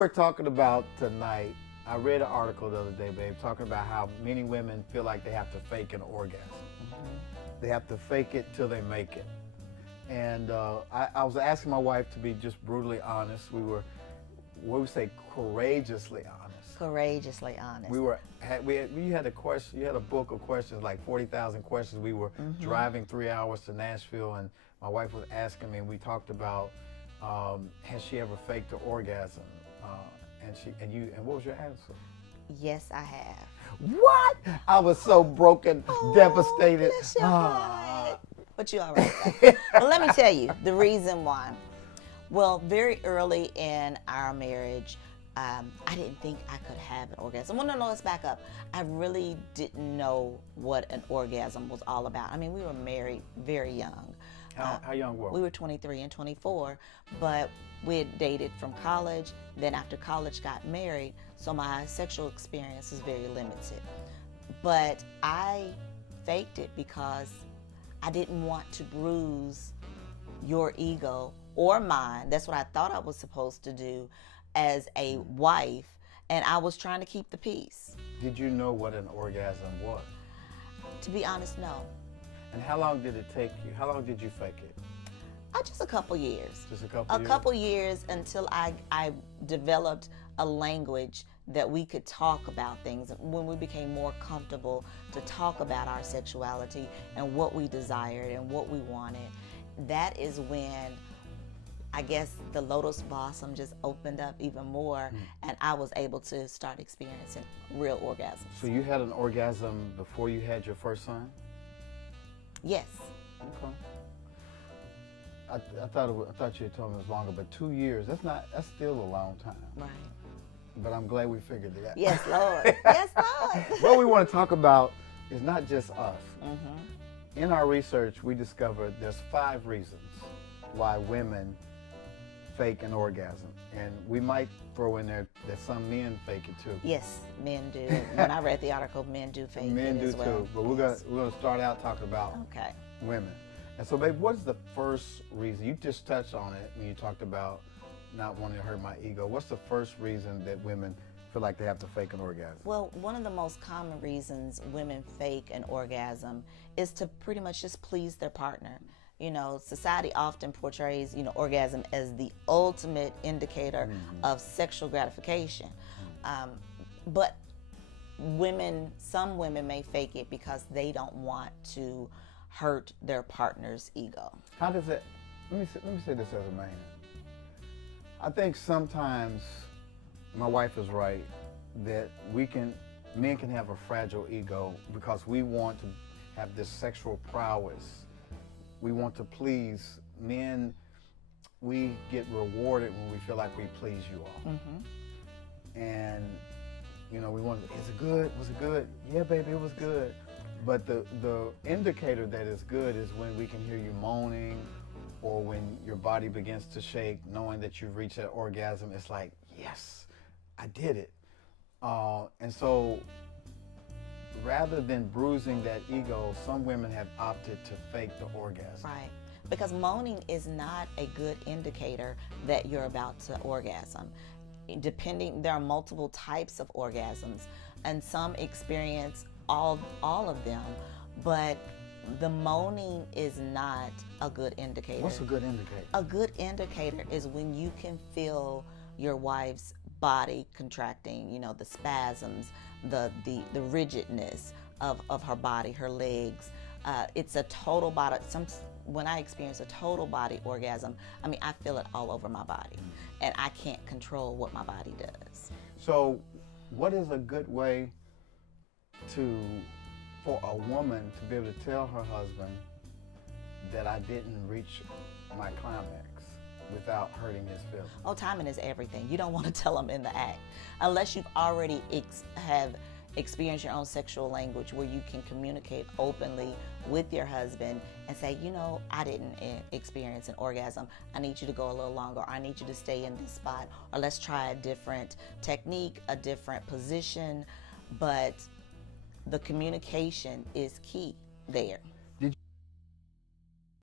We're talking about tonight. I read an article the other day, babe, talking about how many women feel like they have to fake an orgasm. They have to fake it till they make it. And I was asking my wife to be just brutally honest. We were, what would we say, courageously honest. Courageously honest. We had a question. You had a book of questions, like 40,000 questions. We were driving 3 hours to Nashville, and my wife was asking me, and we talked about has she ever faked an orgasm? And what was your answer? Yes, I have. What? I was so broken, devastated. Bless your heart. But you're all right. Well, let me tell you the reason why. Well, very early in our marriage, I didn't think I could have an orgasm. Well, no, let's back up. I really didn't know what an orgasm was all about. I mean, we were married very young. How young were we? We were 23 and 24, but we had dated from college. Then after college, got married, so my sexual experience is very limited. But I faked it because I didn't want to bruise your ego or mine. That's what I thought I was supposed to do as a wife, and I was trying to keep the peace. Did you know what an orgasm was? To be honest, no. And how long did it take you? How long did you fake it? Just a couple years. Just a couple years? A couple years until I developed a language that we could talk about things. When we became more comfortable to talk about our sexuality and what we desired and what we wanted, that is when I guess the lotus blossom just opened up even more, and I was able to start experiencing real orgasms. So you had an orgasm before you had your first son? Yes. Okay. I thought you had told me it was longer, but 2 years, that's still a long time. Right. But I'm glad we figured it out. Yes, Lord. Yes, Lord. What we want to talk about is not just us. In our research, we discovered there's 5 reasons why women fake an orgasm. And we might throw in there that some men fake it too. Yes, men do. When I read the article, men do fake men it do as well. too. But we're gonna start out talking about women. And so, babe, what is the first reason? You just touched on it when you talked about not wanting to hurt my ego. What's the first reason that women feel like they have to fake an orgasm? Well, one of the most common reasons women fake an orgasm is to pretty much just please their partner. You know, society often portrays, orgasm as the ultimate indicator of sexual gratification. But some women may fake it because they don't want to hurt their partner's ego. How does it, let me say this as a man. I think sometimes, my wife is right, that men can have a fragile ego because we want to have this sexual prowess. We want to please. Men, we get rewarded when we feel like we please you all. And, we want, is it good? Was it good? Yeah, baby, it was good. But the indicator that it's good is when we can hear you moaning, or when your body begins to shake, knowing that you've reached that orgasm. It's like, yes, I did it. And so, rather than bruising that ego, some women have opted to fake the orgasm. Right. Because moaning is not a good indicator that you're about to orgasm. There are multiple types of orgasms, and some experience all of them, but the moaning is not a good indicator. What's a good indicator? A good indicator is when you can feel your wife's body contracting, the spasms, the rigidness of her body, her legs. It's a total body. When I experience a total body orgasm, I feel it all over my body, and I can't control what my body does. So, what is a good way for a woman to be able to tell her husband that I didn't reach my climax without hurting his feelings? Oh, timing is everything. You don't want to tell him in the act unless you've already have experienced your own sexual language where you can communicate openly with your husband and say, I didn't experience an orgasm. I need you to go a little longer. Or I need you to stay in this spot, or let's try a different technique, a different position. But the communication is key there.